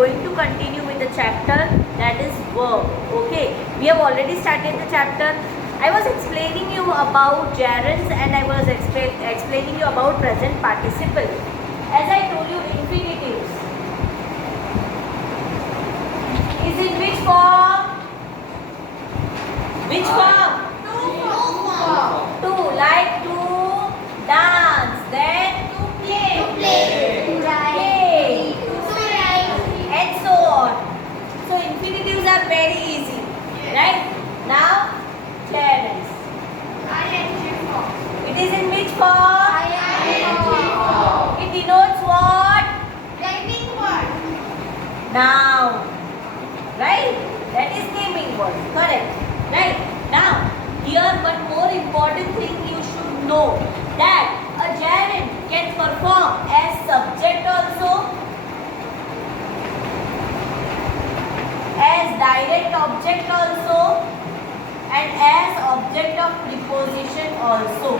going to continue with the chapter that is verb. Okay, we have already started the chapter. I was explaining you about gerunds and I was explaining you about present participle. As I told you, infinitives is in which form? Which form? To, like to dance, then to play, To write. and so on. So infinitives are very easy, right? Now gerunds. It is in which form? It denotes what? Noun, right? That is naming word, correct? Right? Now, here one more important thing you should know, that a gerund can perform as subject also, as direct object also, and as object of preposition also.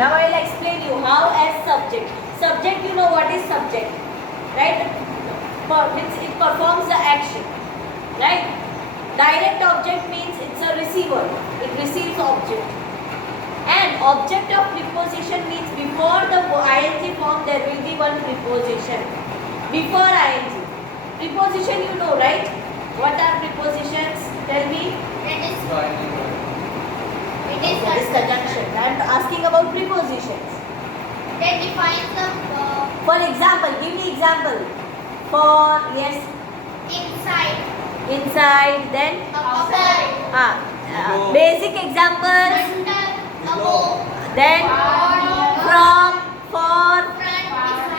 Now I will explain you how as subject. Subject, you know what is subject, right? Means it performs the action, right? Direct object means it's a receiver. It receives object. And object of preposition means before the ing form there will be one preposition. Before ing. Preposition you know, right? What are prepositions? Tell me. That is conjunction. I am asking about prepositions. That defines the For example, give me example. For, yes, inside, then outside, basic examples, under, above, then from, for, front,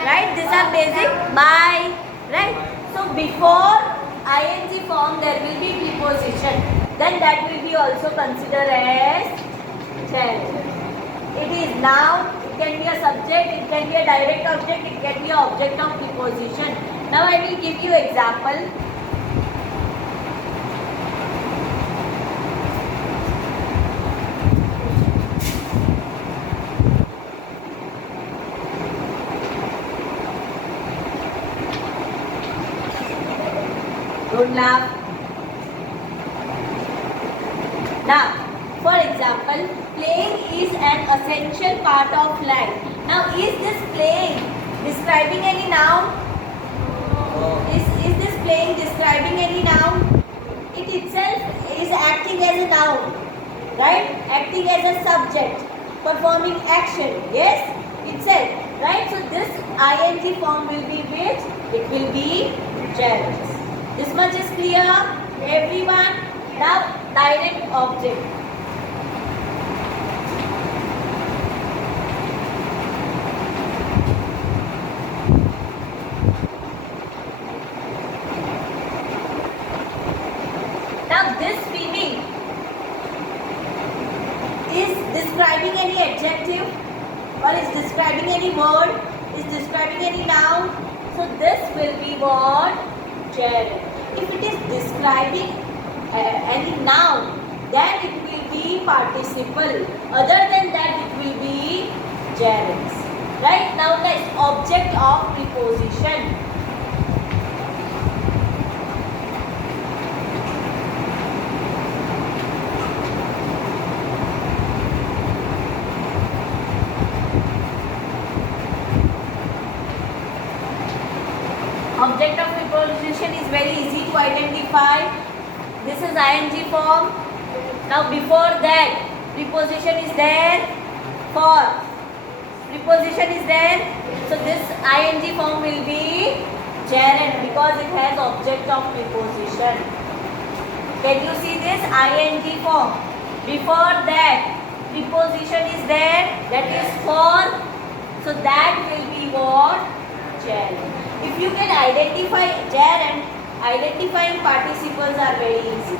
right? These are basic. By, right? So before ing form there will be preposition. Then that will be also considered as gerund. It is noun. It can be a subject. It can be a direct object. It can be an object of preposition. Now I will give you example. Don't laugh. Now, for example, playing is an essential part of life. Now, is this playing describing any noun? Is this playing describing any noun? It itself is acting as a noun, right? Acting as a subject, performing action. Yes, itself, right? So this ing form will be which? It will be gerund. This much is clear, everyone. Now, direct object. Now, this feeling is describing any adjective or is describing any word, is describing any noun. So, this will be what? Gerund. If it is describing any noun, then it will be participle. Other than that, it will be gerunds. Right? Now, next, object of preposition. Object of preposition is very easy to identify. This is ing form. Now before that, preposition is there. For, preposition is there. So this ing form will be gerund because it has object of preposition. Can you see this ing form? Before that, preposition is there. That is for. So that will be what? Gerund. If you can identify gerund, identifying participles are very easy.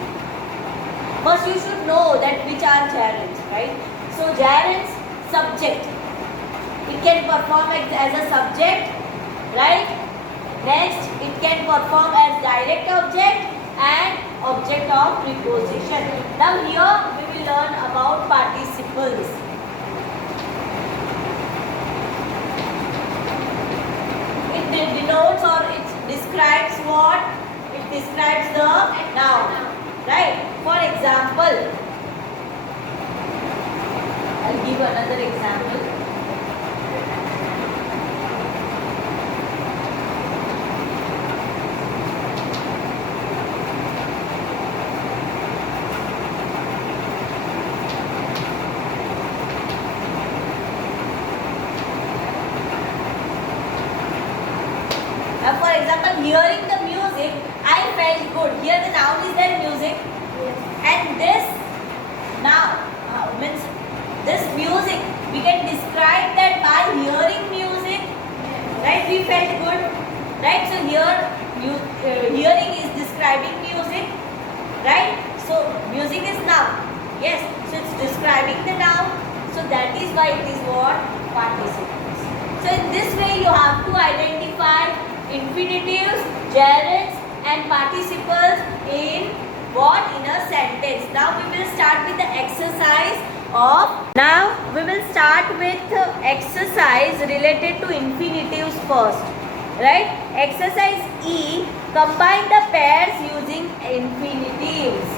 First you should know that which are gerunds, right? So gerunds, subject. It can perform as a subject, right? Next, it can perform as direct object and object of preposition. Now here we will learn about participle. example. I'll give another example. For example, hearing the music, I felt good. Here the noun is there, music. And this now means this music, we can describe that by hearing music, right? We felt good, right? So here hearing is describing music, right? So music is noun, yes. So it's describing the noun. So that is why it is what? Participles. So in this way you have to identify infinitives, gerunds and participles in what? In a sentence. Now we will start with the exercise related to infinitives first. Right? Exercise E, combine the pairs using infinitives.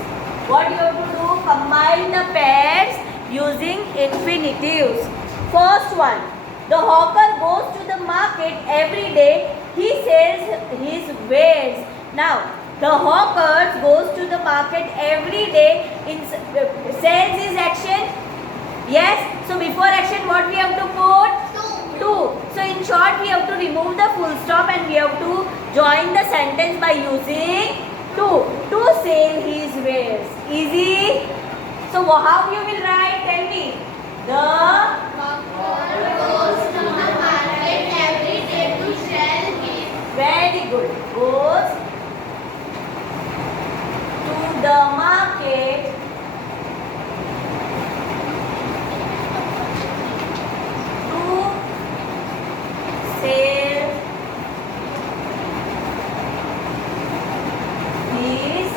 What you have to do? Combine the pairs using infinitives. First one, the hawker goes to the market every day. He sells his wares. Now, the hawker goes to the market every day. Sells is action. Yes. So before action, what we have to put? To. So in short, we have to remove the full stop and we have to join the sentence by using to. To sell his wares. Easy. So how you will write? Tell me. The hawker goes to the market every day to sell his. Very good. Goes to the market to sell his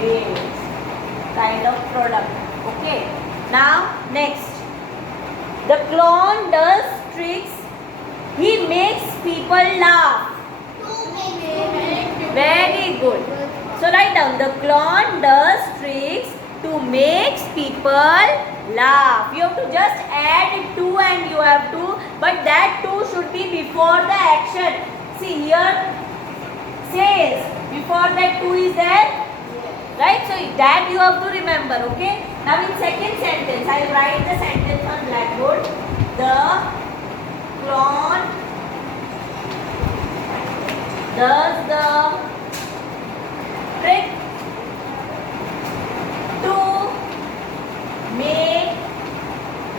wares, kind of product. Okay. Now next, the clown does tricks. He makes people laugh. Very good. So write down, the clown does tricks to make people laugh. You have to just add to and you have to, but that to should be before the action. See here, says, before that to is there. Right? So that you have to remember, okay? Now in second sentence, I will write the sentence on blackboard. The clown does the trick to make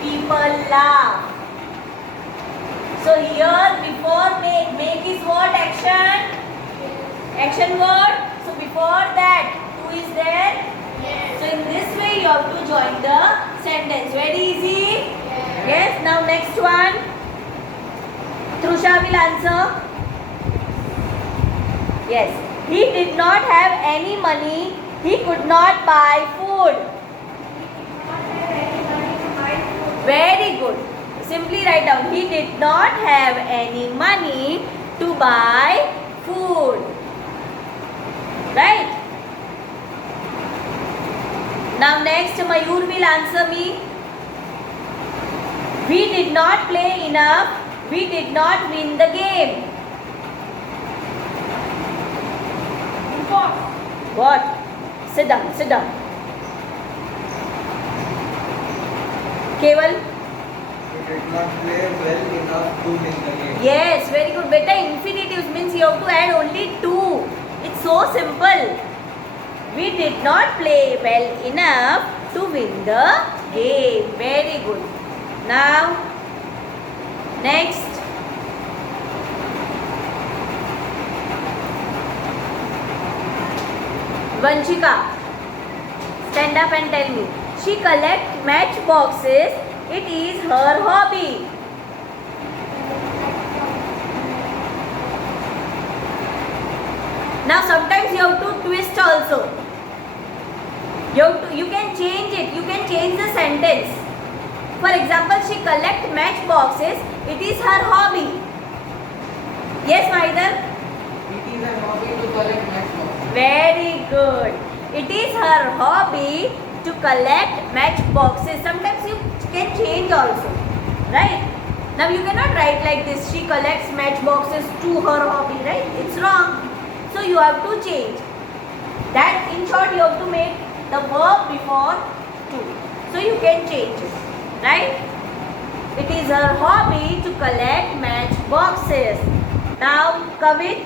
people laugh. So here before make is what? Action? Action word. So before that to is there. Yes. So in this way you have to join the sentence. Very easy. Yes. Now next one. Trusha will answer. Yes. He did not have any money. He could not buy food. Very good. Simply write down. He did not have any money to buy food. Right? Now next, Mayur will answer me. We did not play enough. We did not win the game. What? Sit down, sit down. Keval? We did not play well enough to win the game. Yes, very good. Beta, infinitives means you have to add only two. It's so simple. We did not play well enough to win the game. Very good. Now, next. Vanchika, stand up and tell me. She collects matchboxes. It is her hobby. Now sometimes you have to twist also. You can change it. You can change the sentence. For example, she collects matchboxes. It is her hobby. Yes, Maidar? It is a hobby to collect matchboxes. Very good. It is her hobby to collect matchboxes. Sometimes you can change also, right? Now you cannot write like this. She collects matchboxes to her hobby, right? It's wrong. So you have to change. That in short you have to make the verb before to. So you can change it, right? It is her hobby to collect matchboxes. Now Kavit,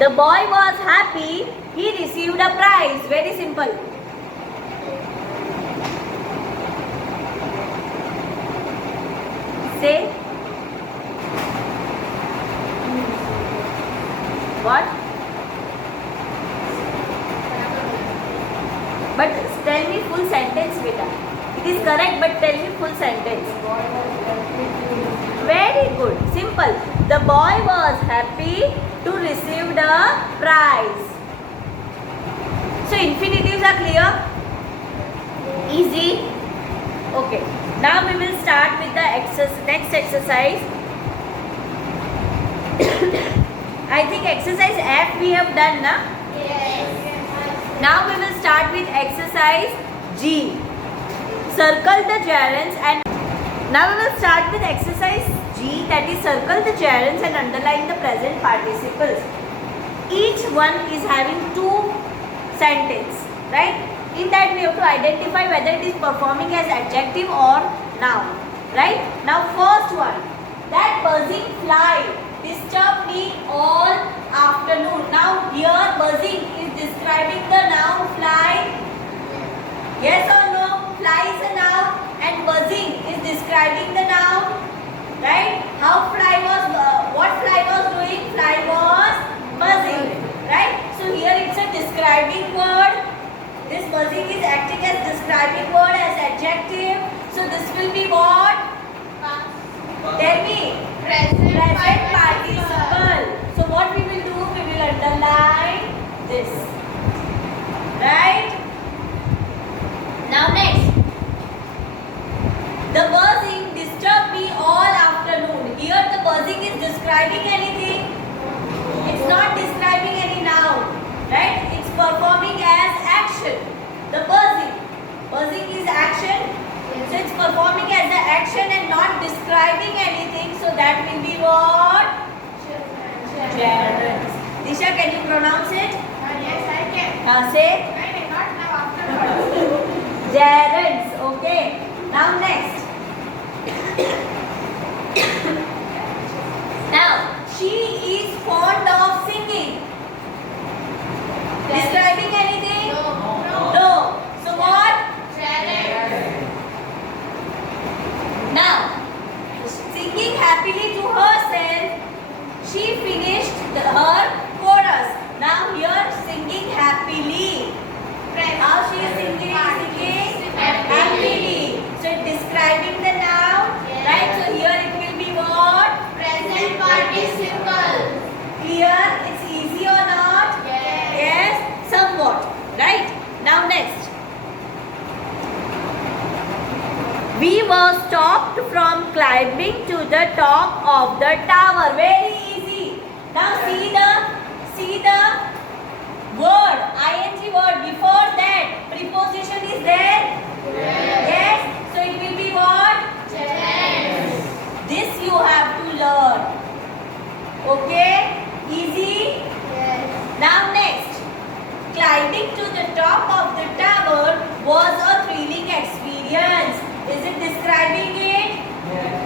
the boy was happy. He received a prize. Very simple. Say. What? But tell me full sentence, beta. It is correct, but tell me full sentence. Very good. Simple. The boy was happy to receive the prize. So infinitives are clear? Easy? Okay. Now we will start with the next exercise. I think exercise F we have done, na? Yes. Now we will start with exercise G. Circle the gerunds and now we will start with exercise G, that is circle the gerunds and underline the present participles. Each one is having two sentences, right? In that we have to identify whether it is performing as adjective or noun, right? Now first one, that buzzing fly disturbed me all afternoon. Now here buzzing is describing the noun fly. Yes or no? Fly is a noun and buzzing is describing the noun, right? How fly was, what fly was doing? Fly was buzzing, right? So here it's a describing word. This buzzing is acting as describing word, as adjective. So this will be what? Tell me. Present participle. So what we will do? We will underline this. Right? Now next. The buzzing disturbed me all afternoon. Here the buzzing is describing anything. It's not describing any noun. Right? It's performing as action. The buzzing. Buzzing is action. So it's performing as an action and not describing anything. So that will be what? Gerunds. Disha, can you pronounce it? Yes, I can. Say. Not now, afterwards. Gerunds. Okay. Now next. Now, she is fond of singing. Describing anything? No. So what? Now, singing happily to herself, she finished her chorus. Now here singing happily. How she is singing? Singing happily. So it's describing the noun, right? So here it will be what? Present participle. Clear? It's easy or not? Yes, somewhat. Right? Now next. We were stopped from climbing to the top of the tower. Very easy. Now see the word, ing word. Before that, preposition is there? Yes. So it will be what? Yes. This you have to learn. Okay? Easy? Yes. Now next. Climbing to the top of the tower was a thrilling experience. Is it describing it?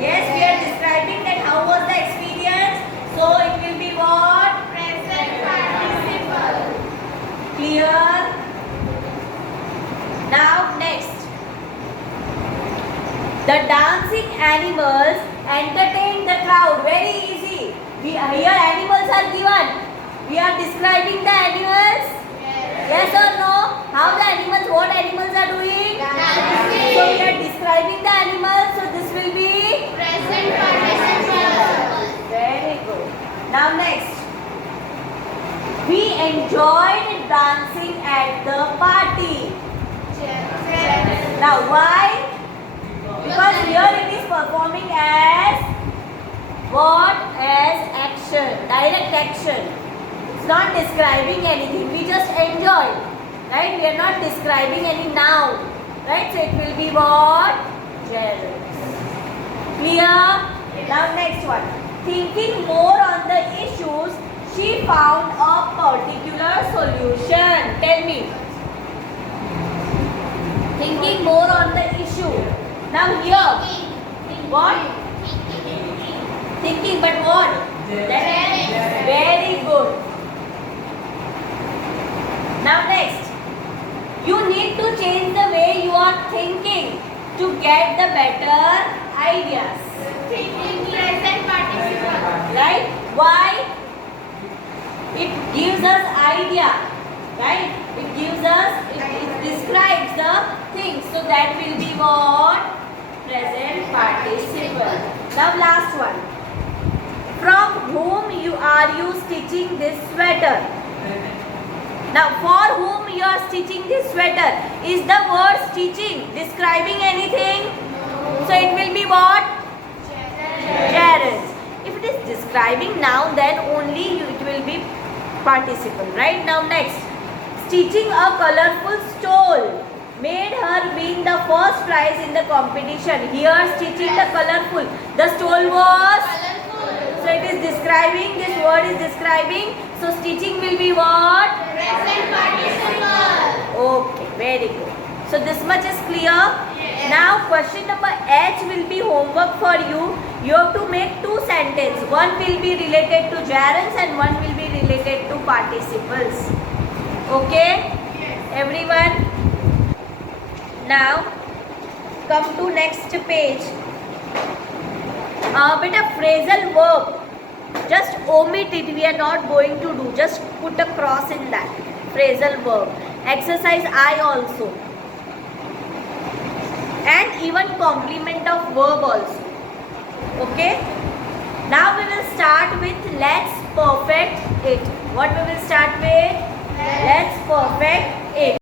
Yes, we are describing that how was the experience. So it will be what? Present participle. Clear? Now next. The dancing animals entertained the crowd. Very easy. Here animals are given. We are describing the animals. Yes or no? How the animals, what animals are doing? Dancing. So we are describing the animals. So this will be Present participle. very good. Now next. We enjoyed dancing at the party. Now why? Because here it is performing as what? As action, direct action. It's not describing anything. We just enjoy. Right? We are not describing any noun. Right? So it will be what? Gerunds. Clear? Now next one. Thinking more on the issues, she found a particular solution. Tell me. Thinking more on the issue. Now here. What? Thinking, but what? That's very good. Now next. You need to change the way you are thinking to get the better ideas. Thinking present participle. Right? Why? It gives us idea. Right? It gives us, it describes the things. So that will be what? Present participle. Now last one. From whom are you stitching this sweater? Now for whom you are stitching this sweater? Is the word stitching describing anything? So it will be what? Gerunds. If it is describing noun, then only it will be participle. Right? Now next. Stitching a colorful stole made her win the first prize in the competition. Here stitching the colorful. The stole was? So it is describing, this word is describing. So stitching will be what? Present participle. Okay, very good. So this much is clear. Yes. Now question number H will be homework for you. You have to make two sentences. One will be related to gerunds and one will be related to participles. Okay? Yes. Everyone? Now come to next page. Beta phrasal verb. Just omit it. We are not going to do. Just put a cross in that. Phrasal verb. Exercise I also. And even complement of verb also. Okay? Now we will start with let's perfect it. What we will start with? Let's perfect it.